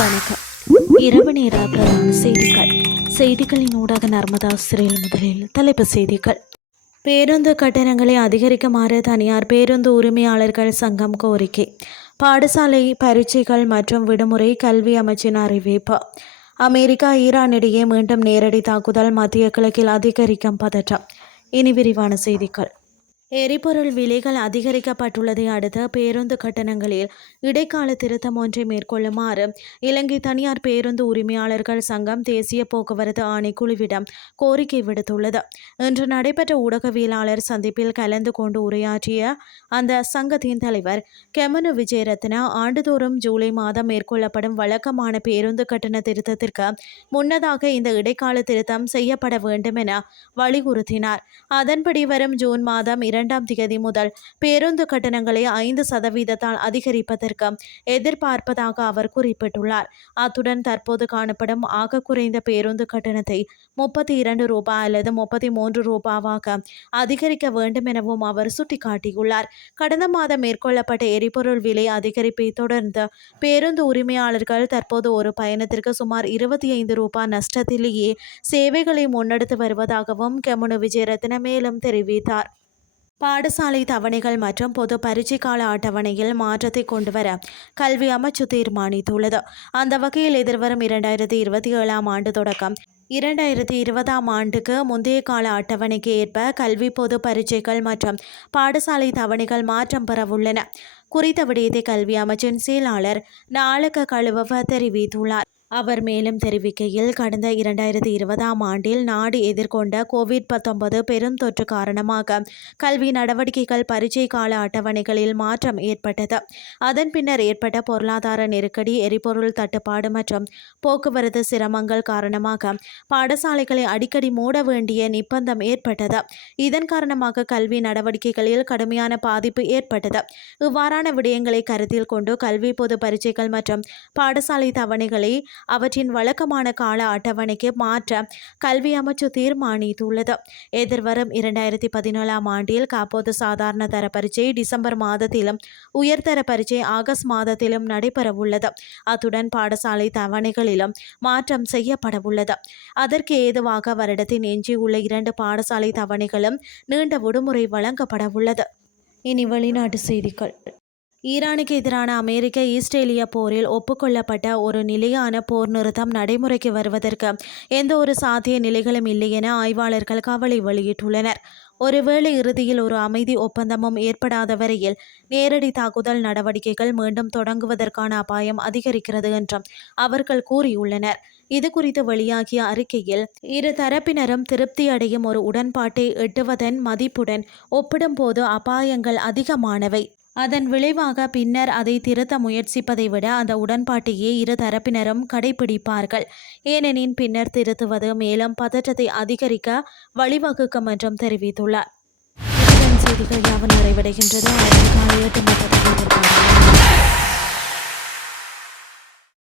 வணக்கம். இரவு நேர பிரதான செய்திகளின் ஊடாக நர்மதா சிறையில் முதலில் தலைப்புச் செய்திகள். பேருந்து கட்டணங்களை அதிகரிக்குமாறு தனியார் பேருந்து உரிமையாளர்கள் சங்கம் கோரிக்கை. பாடசாலை பரீட்சைகள் மற்றும் விடுமுறை கல்வி அமைச்சின் அறிவிப்பு. அமெரிக்கா ஈரான் இடையே மீண்டும் நேரடி தாக்குதல், மத்திய கிழக்கில் அதிகரிக்கும் பதற்றம். இனி விரிவான செய்திகள். எரிபொருள் விலைகள் அதிகரிக்கப்பட்டுள்ளதை அடுத்து பேருந்து கட்டணங்களில் இடைக்கால திருத்தம் ஒன்றை மேற்கொள்ளுமாறு இலங்கை தனியார் பேருந்து உரிமையாளர்கள் சங்கம் தேசிய போக்குவரத்து ஆணைக்குழுவிடம் கோரிக்கை விடுத்துள்ளது. இன்று நடைபெற்ற ஊடகவியலாளர் சந்திப்பில் கலந்து கொண்டு உரையாற்றிய அந்த சங்கத்தின் தலைவர் கெமனு விஜயரத்ன, ஆண்டுதோறும் ஜூலை மாதம் மேற்கொள்ளப்படும் வழக்கமான பேருந்து கட்டண திருத்தத்திற்கு முன்னதாக இந்த இடைக்கால திருத்தம் செய்யப்பட வேண்டும் என வலியுறுத்தினார். அதன்படி வரும் ஜூன் மாதம் 2ஆம் தேதி முதல் பேருந்து கட்டணங்களை 5% அதிகரிப்பதற்கு எதிர்பார்ப்பதாக அவர் குறிப்பிட்டுள்ளார். அத்துடன் தற்போது காணப்படும் ஆக குறைந்த பேருந்து கட்டணத்தை 32 ரூபாய் அல்லது 33 ரூபாவாக அதிகரிக்க வேண்டும் எனவும் அவர் சுட்டிக்காட்டியுள்ளார். கடந்த மாதம் மேற்கொள்ளப்பட்ட எரிபொருள் விலை அதிகரிப்பை தொடர்ந்து பேருந்து உரிமையாளர்கள் தற்போது ஒரு பயணத்திற்கு சுமார் 25 ரூபாய் நஷ்டத்திலேயே சேவைகளை முன்னெடுத்து வருவதாகவும் கெமனு விஜயரத்ன மேலும் தெரிவித்தார். பாடசாலை தவணைகள் மற்றும் பொது பரீட்சை கால அட்டவணையில் மாற்றத்தை கொண்டுவர கல்வி அமைச்சு தீர்மானித்துள்ளது. அந்த வகையில் எதிர்வரும் 2027ஆம் ஆண்டு தொடக்கம் 2020ஆம் ஆண்டுக்கு முந்தைய கால அட்டவணைக்கு ஏற்ப கல்வி பொது பரீட்சைகள் மற்றும் பாடசாலை தவணைகள் மாற்றம் பெறவுள்ளன. குறித்த விடயத்தை கல்வி அமைச்சின் செயலாளர் நாளக கழுவ தெரிவித்துள்ளார். அவர் மேலும் தெரிவிக்கையில், கடந்த 2020ஆம் ஆண்டில் நாடு எதிர்கொண்ட COVID-19 பெரும் தொற்று காரணமாக கல்வி நடவடிக்கைகள் பரீட்சை கால அட்டவணைகளில் மாற்றம் ஏற்பட்டது. அதன் பின்னர் ஏற்பட்ட பொருளாதார நெருக்கடி, எரிபொருள் தட்டுப்பாடு மற்றும் போக்குவரத்து சிரமங்கள் காரணமாக பாடசாலைகளை அடிக்கடி மூட வேண்டிய நிர்பந்தம் ஏற்பட்டது. இதன் காரணமாக கல்வி நடவடிக்கைகளில் கடுமையான பாதிப்பு ஏற்பட்டது. இவ்வாறான விடயங்களை கருத்தில் கொண்டு கல்வி பொது பரீட்சைகள் மற்றும் பாடசாலை தவணைகளை அவற்றின் வழக்கமான கால அட்டவணைக்கு மாற்ற கல்வி அமைச்சு தீர்மானித்துள்ளது. எதிர்வரும் 2017ஆம் ஆண்டில் காப்போது சாதாரண தர பரீட்சை டிசம்பர் மாதத்திலும் உயர்தர பரீட்சை ஆகஸ்ட் மாதத்திலும் நடைபெறவுள்ளது. அத்துடன் பாடசாலை தவணைகளிலும் மாற்றம் செய்யப்படவுள்ளது. அதற்கு ஏதுவாக வருடத்தின் எஞ்சியுள்ள 2 பாடசாலை தவணைகளும் நீண்ட விடுமுறை வழங்கப்படவுள்ளது. இனி வெளிநாட்டு செய்திகள். ஈரானுக்கு எதிரான அமெரிக்க இஸ்ரேலிய போரில் ஒப்புக்கொள்ளப்பட்ட ஒரு நிலையான போர் நிறுத்தம் நடைமுறைக்கு வருவதற்கு எந்த ஒரு சாத்திய நிலைகளும் இல்லை என ஆய்வாளர்கள் கவலை வெளியிட்டுள்ளனர். ஒருவேளை இறுதியில் ஒரு அமைதி ஒப்பந்தமும் ஏற்படாத வரையில் நேரடி தாக்குதல் நடவடிக்கைகள் மீண்டும் தொடங்குவதற்கான அபாயம் அதிகரிக்கிறது என்றும் அவர்கள் கூறியுள்ளனர். இது குறித்து வெளியாகிய அறிக்கையில், இரு தரப்பினரும் திருப்தி அடையும் ஒரு உடன்பாட்டை எட்டுவதன் மதிப்புடன் ஒப்பிடும்போது அபாயங்கள் அதிகமானவை. அதன் விளைவாக பின்னர் அதை திருத்த முயற்சிப்பதை விட அந்த உடன்பாட்டையே இரு தரப்பினரும் கடைபிடிப்பார்கள். ஏனெனில் பின்னர் திருத்துவது மேலும் பதற்றத்தை அதிகரிக்க வழிவகுக்கும் என்றும் தெரிவித்துள்ளார். செய்திகள் யாவும் நிறைவடைகின்றது.